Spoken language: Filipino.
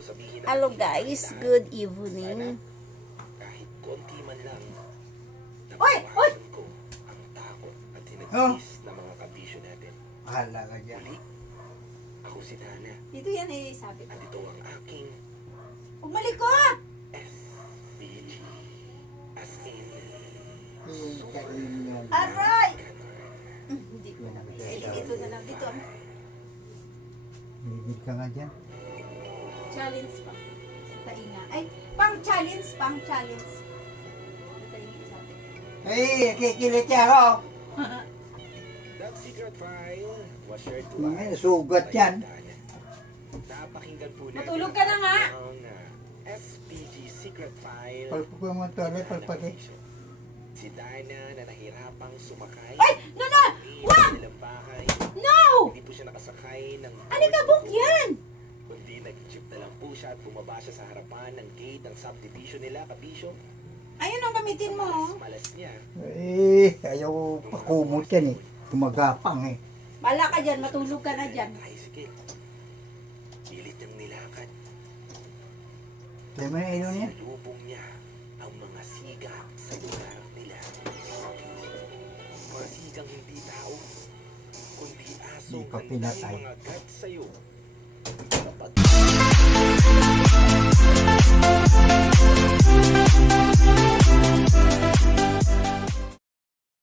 Hello guys, good evening. kahit konti man lang, Oy! Oy! ang takot at Oh. hinagis ng mga kabisyo natin. Bahala ka dyan. Muli, ako si Dana Dito yan eh, sabi ko. at ito ang aking Umalik ko! SBG. As in, yan. Aray! Hmm, Hindi ko na. Dito na lang. Dito. Bibig ka nga dyan. Challenge pa. Sa tainga. Ay, pang challenge, pang challenge. Sa tainga sabi. Ay, kikilit niya ako. That secret file was shared to Mga us sugat by yan. Napakinggan po natin Matulog ka na nga. ang uh, SPG secret file Palpag mo ang toilet, palpag eh. Si Dana na nahirapang sumakay Ay! Hindi Wag! nilang bahay. No! Hindi po siya nakasakay ng Alikabok yan! Kundi nag-jeep na lang po siya at bumaba siya sa harapan ng gate ng subdivision nila, kabisyo. Ayun ang gamitin mo. oh. Malas niya. Eh, ayaw pakumot yan eh. Tumagapang eh. Bala ka dyan, matulog ka na dyan. Tricycle. Pilit niyang nilakad. Tayo mo na ilaw niya. Sinalubong niya ang mga siga sa lugar nila. Mga sigang hindi tao, kundi aso Di pa pinatay. mga gat sa'yo